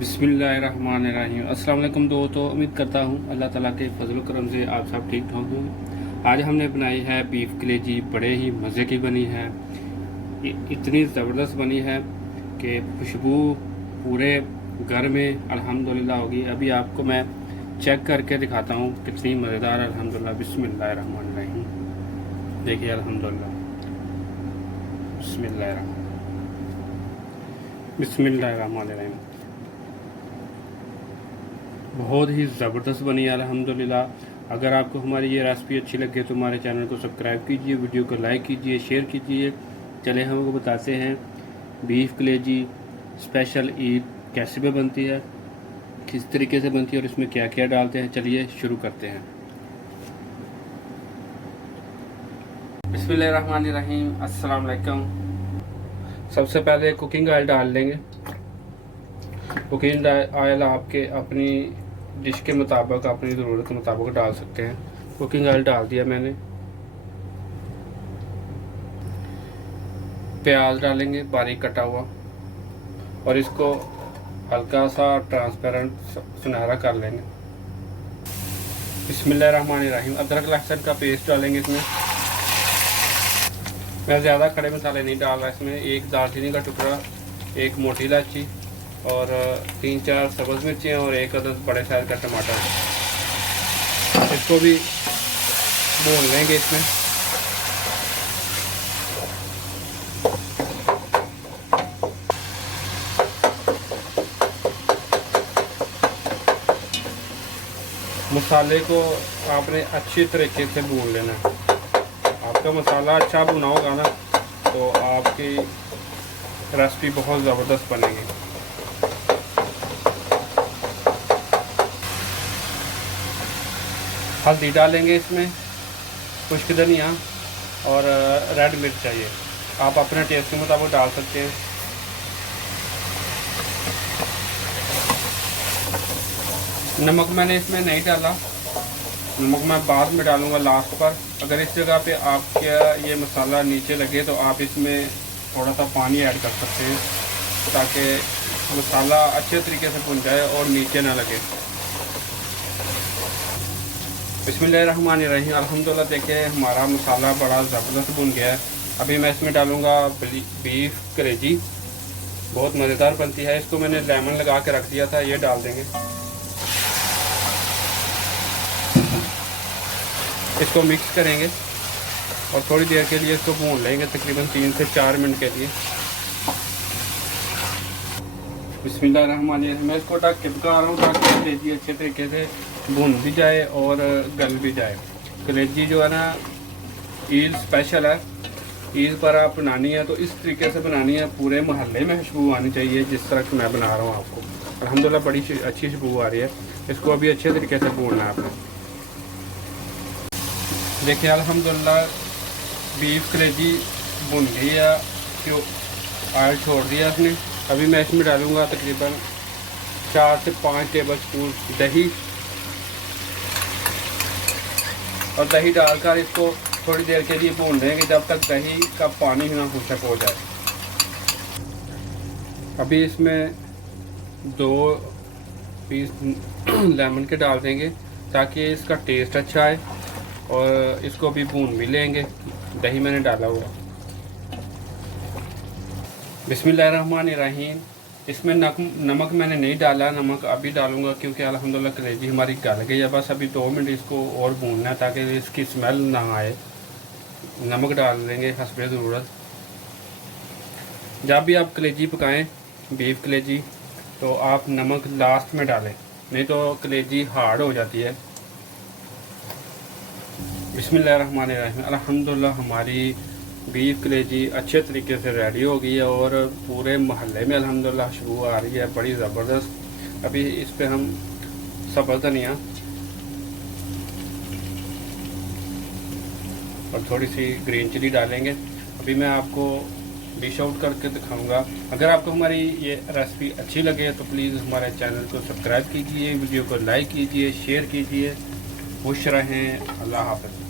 बिस्मिल्लाहिर्रहमानिर्रहीम। अस्सलाम वालेकुम दोस्तों, उम्मीद करता हूँ अल्लाह ताला के फजल करम से आप सब ठीक ठाक होंगे। आज हमने बनाई है बीफ कलेजी, बड़े ही मज़े की बनी है। इतनी ज़बरदस्त बनी है कि खुशबू पूरे घर में अल्हम्दुलिल्लाह होगी। अभी आपको मैं चेक करके दिखाता हूँ कितनी मज़ेदार। अल्हम्दुलिल्लाह, बिस्मिल्लाहिर्रहमानिर्रहीम। देखिए अल्हम्दुलिल्लाह, बिस्मिल्लाहिर्रहमानिर्रहीम। बहुत ही ज़बरदस्त बनी है अल्हम्दुलिल्लाह। अगर आपको हमारी ये रेसिपी अच्छी लगे तो हमारे चैनल को सब्सक्राइब कीजिए, वीडियो को लाइक कीजिए, शेयर कीजिए। चले हम आपको बताते हैं बीफ कलेजी स्पेशल ईद कैसे पे बनती है, किस तरीके से बनती है और इसमें क्या क्या डालते हैं। चलिए शुरू करते हैं। बिस्मिल्लाहिर्रहमानिर्रहीम। अस्सलाम वालेकुम। सबसे पहले कुकिंग ऑयल डाल लेंगे। कुकिंग ऑयल आपके अपनी डिश के मुताबिक, अपनी ज़रूरत के मुताबिक डाल सकते हैं। कुकिंग ऑयल डाल दिया मैंने। प्याज डालेंगे बारीक कटा हुआ और इसको हल्का सा ट्रांसपेरेंट सुनहरा कर लेंगे। बिस्मिल्लाहिर्रहमानिर्रहीम। अदरक लहसुन का पेस्ट डालेंगे इसमें। मैं ज़्यादा खड़े मसाले नहीं डाल रहा इसमें। एक दालचीनी का टुकड़ा, एक मोटी इलायची और 3-4 सब्ज़ मिर्चें और एक अदद बड़े साइज का टमाटर। इसको भी भून लेंगे इसमें। मसाले को आपने अच्छी तरीके से भून लेना है। आपका मसाला अच्छा भुना होगा ना तो आपकी रेसिपी बहुत ज़बरदस्त बनेगी। हल्दी डालेंगे इसमें, खुश्क धनिया और रेड मिर्च चाहिए। आप अपने टेस्ट के मुताबिक डाल सकते हैं। नमक मैंने इसमें नहीं डाला, नमक मैं बाद में डालूंगा लास्ट पर। अगर इस जगह पे आपका ये मसाला नीचे लगे तो आप इसमें थोड़ा सा पानी ऐड कर सकते हैं ताकि मसाला अच्छे तरीके से भुन जाए और नीचे ना लगे। बिस्मिल्लाहिर्रहमानिर्रहीम। अल्हम्दुलिल्लाह, देखिए हमारा मसाला बड़ा ज़बरदस्त भुन गया है। अभी मैं इसमें डालूँगा बीफ कलेजी। बहुत मज़ेदार बनती है। इसको मैंने लेमन लगा के रख दिया था, ये डाल देंगे। इसको मिक्स करेंगे और थोड़ी देर के लिए इसको भून लेंगे, तकरीबन 3 से 4 मिनट के लिए। बिस्मिल्लाहिर्रहमानिर्रहीम। मैं इसको ढक के पका रहा हूँ ताकि कलेजी अच्छे तरीके से भुन भी जाए और गल भी जाए। कलेजी जो है ना, ईद स्पेशल है। ईद पर आप बनानी है तो इस तरीके से बनानी है, पूरे मोहल्ले में खुशबू आनी चाहिए जिस तरह की मैं बना रहा हूँ आपको। अल्हम्दुलिल्लाह बड़ी अच्छी खुशबू आ रही है। इसको अभी अच्छे तरीके से भूनना है आपने। देखिए अल्हम्दुलिल्लाह बीफ कलेजी भुन गई है, जो ऑयल छोड़ दिया इसने। अभी मैं इसमें डालूँगा तकरीबन 4 से 5 टेबल स्पून दही और दही डालकर इसको थोड़ी देर के लिए भून लेंगे जब तक दही का पानी ना खुश्क हो जाए। अभी इसमें 2 पीस लेमन के डाल देंगे ताकि इसका टेस्ट अच्छा आए और इसको भी भून भी लेंगे। दही मैंने डाला हुआ। बिस्मिल्लाहिर्रहमानिर्रहीम। इसमें नमक मैंने नहीं डाला, नमक अभी डालूंगा क्योंकि अल्हम्दुलिल्लाह कलेजी हमारी गल गई है। बस अभी 2 मिनट इसको और भूनना है ताकि इसकी स्मेल ना आए। नमक डाल देंगे हस्बे ज़रूरत। जब भी आप कलेजी पकाएं, बीफ कलेजी, तो आप नमक लास्ट में डालें, नहीं तो कलेजी हार्ड हो जाती है। बिस्मिल्लाहिर्रहमानिर्रहीम। अल्हम्दुलिल्लाह हमारी बीफ कलेजी अच्छे तरीके से रेडी हो गई है और पूरे मोहल्ले में अल्हम्दुलिल्लाह खुशबू आ रही है बड़ी ज़बरदस्त। अभी इस पे हम सब्ज़ धनिया और थोड़ी सी ग्रीन चिली डालेंगे। अभी मैं आपको डिश आउट करके दिखाऊंगा। अगर आपको हमारी ये रेसिपी अच्छी लगे तो प्लीज़ हमारे चैनल को सब्सक्राइब कीजिए, वीडियो को लाइक कीजिए, शेयर कीजिए। खुश रहें। अल्लाह हाफ़िज़।